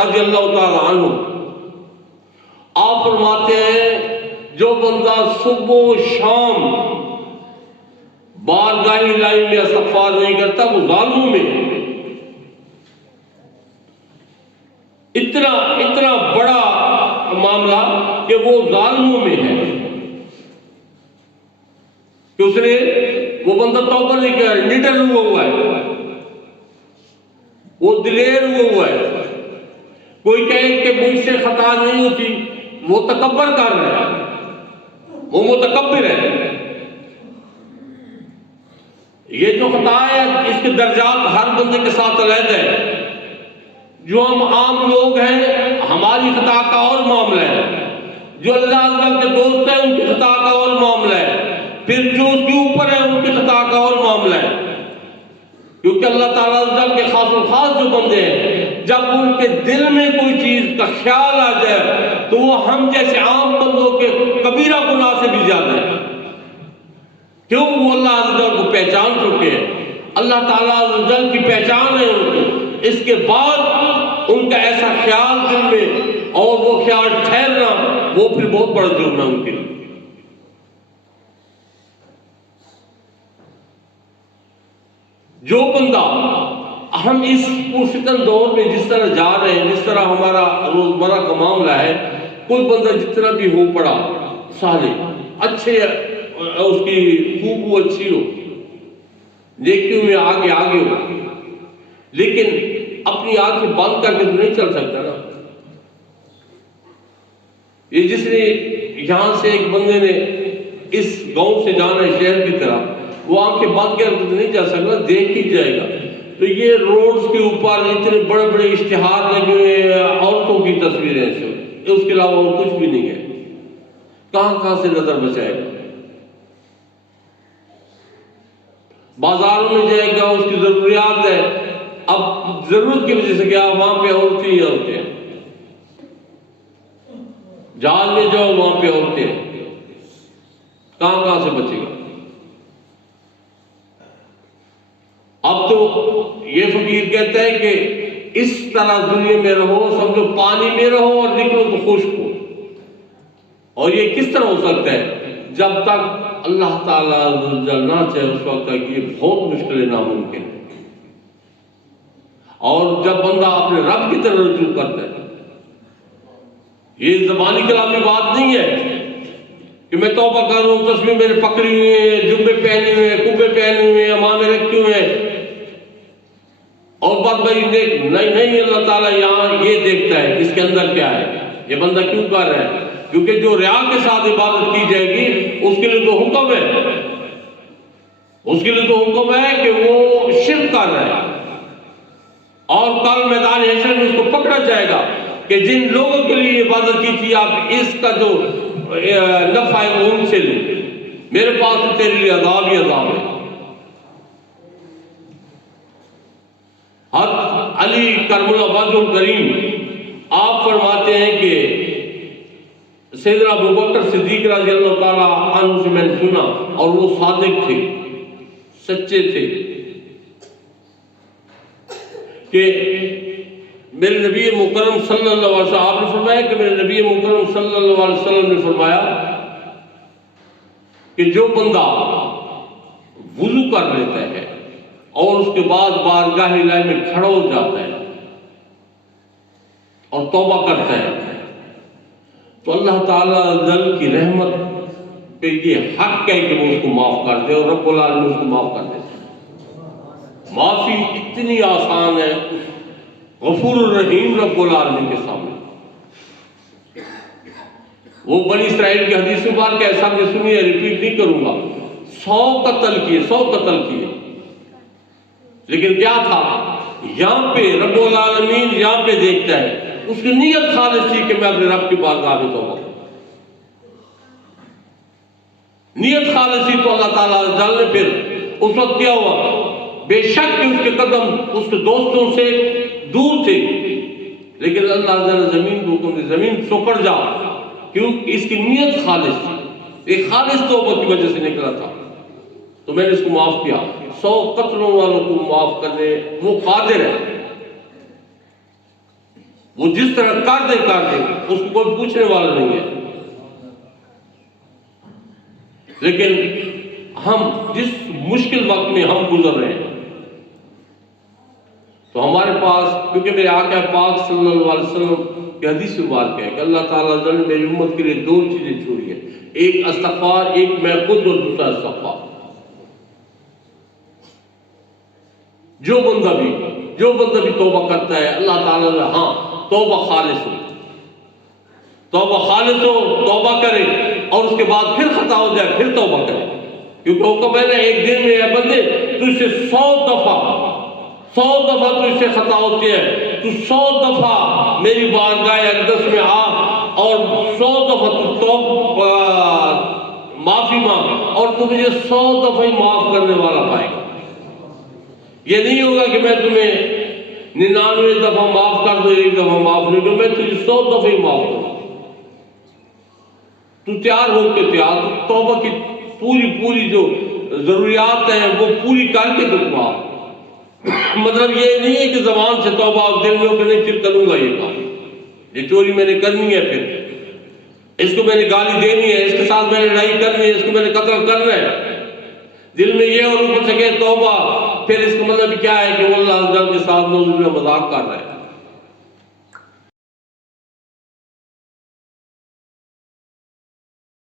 رضی اللہ تعالی عنہ آپ فرماتے ہیں جو بندہ صبح و شام بارگاہ الہی میں استغفار نہیں کرتا وہ ظالموں میں اتنا بڑا معاملہ کہ وہ ظالموں میں ہے کہ اس نے وہ بندہ توبہ نہیں کیا، نڈر ہوا ہے، وہ دلیر ہوا ہے۔ کوئی کہے کہ مجھ سے خطا نہیں ہوتی، وہ تکبر کر رہا ہے، وہ متکبر ہے۔ یہ جو خطا ہے اس کے درجات ہر بندے کے ساتھ علیحدہ ہے۔ جو ہم عام لوگ ہیں ہماری خطا کا اور معاملہ ہے، جو اللہ عز کے دوست ہیں ان کی خطا کا اور معاملہ ہے، پھر جو اس کے اوپر ہے ان کی خطا کا اور معاملہ ہے۔ کیونکہ اللہ تعالیٰ عز کے خاص و خاص جو بندے ہیں جب ان کے دل میں کوئی چیز کا خیال آ جائے تو وہ ہم جیسے عام بندوں کے کبیرہ گناہ سے بھی زیادہ ہے، کیوں وہ اللہ عز کو پہچان چکے ہیں، اللہ تعالیٰ عز کی پہچان ہے ان کو۔ اس کے بعد ان کا ایسا خیال دل میں اور وہ خیال ٹھہرنا وہ پھر بہت بڑا جرم ہے ان کے لیے۔ جو بندہ ہم اس پرفتن دور میں جس طرح جا رہے ہیں، جس طرح ہمارا روزمرہ کا معاملہ ہے، کوئی بندہ جتنا بھی ہو پڑا صالح اچھے اس کی خوب اچھی ہو، نیکیوں میں آگے ہو، لیکن اپنی آنکھیں بند کر کے تو نہیں چل سکتا نا۔ یہ جس نے یہاں سے ایک بندے نے اس گاؤں سے جانا ہے شہر کی طرف، وہ آنکھیں بند کر کے تو نہیں جا سکتا، دیکھ ہی جائے گا۔ تو یہ روڈز کے اوپر اتنے بڑے بڑے اشتہار لگے ہوئے ہیں، عورتوں کی تصویریں سے، اس کے علاوہ اور کچھ بھی نہیں ہے، کہاں سے نظر بچائے گا؟ بازاروں میں جائے گا، اس کی ضروریات ہے، اب ضرورت کی وجہ سے کیا وہاں پہ عورتیں ہی عورتیں ہیں، جہاز میں جاؤ وہاں پہ عورتیں ہیں، کہاں سے بچے گا؟ اب تو یہ فقیر کہتا ہے کہ اس طرح دنیا میں رہو، سمجھو پانی میں رہو اور نکلو تو خشک ہو۔ اور یہ کس طرح ہو سکتا ہے؟ جب تک اللہ تعالیٰ نہ چاہے اس وقت تک یہ بہت مشکل ناممکن ہے۔ اور جب بندہ اپنے رب کی طرف رجوع کرتا ہے، یہ زبانی کلامی بات نہیں ہے کہ میں توبہ کر رہا ہوں، تسبیح میرے پکڑی ہوئے ہیں، جبے پہنے ہوئے ہیں، کبے پہنے ہوئے ہیں، امامے رکھے ہوئے ہیں اور بات بھائی دیکھ نہیں، اللہ تعالیٰ یہاں یہ دیکھتا ہے اس کے اندر کیا ہے، یہ بندہ کیوں کر رہا ہے؟ کیونکہ جو ریا کے ساتھ عبادت کی جائے گی اس کے لیے تو حکم ہے، اس کے لیے تو حکم ہے کہ وہ شرک کر رہا ہے، اور کل میدان حشر میں اس کو پکڑا جائے گا کہ جن لوگوں کے لیے عبادت کی تھی آپ اس کا جو نفع ہے وہ ان سے لیں، میرے پاس تو تیرے لیے عذاب ہی عذاب ہے۔ حضرت علی کرم اللہ وجہ الکریم آپ فرماتے ہیں کہ سیدنا ابوبکر صدیق رضی اللہ تعالیٰ عنہ سے میں نے سنا، اور وہ صادق تھے، سچے تھے، کہ میرے نبی مکرم صلی اللہ علیہ وسلم، آپ نے فرمایا کہ میرے نبی مکرم صلی اللہ علیہ وسلم نے فرمایا کہ جو بندہ وضو کر لیتا ہے اور اس کے بعد بارگاہ الہی میں کھڑا ہو جاتا ہے اور توبہ کرتا ہے تو اللہ تعالیٰ ذل کی رحمت پہ یہ حق ہے کہ وہ اس کو معاف کر دے، اور رب العالمین اس کو معاف کر دیتے ہیں۔ معافی اتنی آسان ہے غفور الرحیم رب العالمین کے سامنے۔ وہ بنی اسرائیل کی حدیث مبارک ہے، سب نے سنی ہے، ریپیٹ نہیں کروں گا، 100 قتل کیے، لیکن کیا تھا؟ یہاں پہ رب العالمین یہاں پہ دیکھتا ہے، اس کی نیت خالص تھی کہ میں اپنے رب کی بارگاہ میں توبہ کروں، نیت خالص تھی، تو اللہ تعالیٰ نے پھر اس وقت کیا ہوا؟ بے شک کہ اس کے قدم اس کے دوستوں سے دور تھے، لیکن اللہ تعالیٰ زمین کو حکم دے زمین سکڑ جا، کیوں؟ اس کی نیت خالص تھی، ایک خالص توبہ کی وجہ سے نکلا تھا، تو میں نے اس کو معاف کیا۔ 100 قتلوں والوں کو معاف کرنے وہ قادر ہے۔ وہ جس طرح کر دے اس کو کوئی پوچھنے والا نہیں ہے. لیکن ہم جس مشکل وقت میں ہم گزر رہے ہیں تو ہمارے پاس، کیونکہ میرے آقا پاک صلی اللہ علیہ وسلم کی حدیث مبارک ہے کہ اللہ تعالیٰ نے میری امت کے لیے 2 چیزیں چھوڑی ہیں، ایک استغفار، ایک میں خود، اور دوسرا استغفار. جو بندہ بھی توبہ کرتا ہے اللہ تعالیٰ نے، ہاں توبہ خالص ہو، توبہ کرے اور اس کے بعد پھر خطا ہو جائے پھر توبہ کرے. کیونکہ حکم ہے نا، ایک دن میں اے بندے تجھ سے 100 دفعہ تجھ سے خطا ہوتی ہے، تو 100 دفعہ میری بارگاہ اقدس میں آ اور 100 دفعہ تو معافی مانگ اور تو مجھے 100 دفعہ ہی معاف کرنے والا پائے گا. یہ نہیں ہوگا کہ میں تمہیں 99 دفعہ معاف کر دوں، 1 دفعہ معاف نہیں کروں، میں تجھے 100 دفعہ ہی معاف کروں. تو تیار ہو کے تیار، توبہ کی پوری جو ضروریات ہیں وہ پوری کر کے تو معاف. مطلب یہ نہیں ہے کہ زبان سے توبہ اور دل میں ہو کہ نہیں پھر کروں گا یہ کام، یہ چوری میں نے کرنی ہے، پھر اس کو میں نے گالی دینی ہے، اس کے ساتھ میں نے لڑائی کرنی ہے، اس کو میں نے قتل کرنا ہے. دل میں یہ اور اوپر سے کہ توبہ، پھر اس کا مطلب کیا ہے کہ وہ اللہ عز و جل کے ساتھ مذاق کر رہا ہے.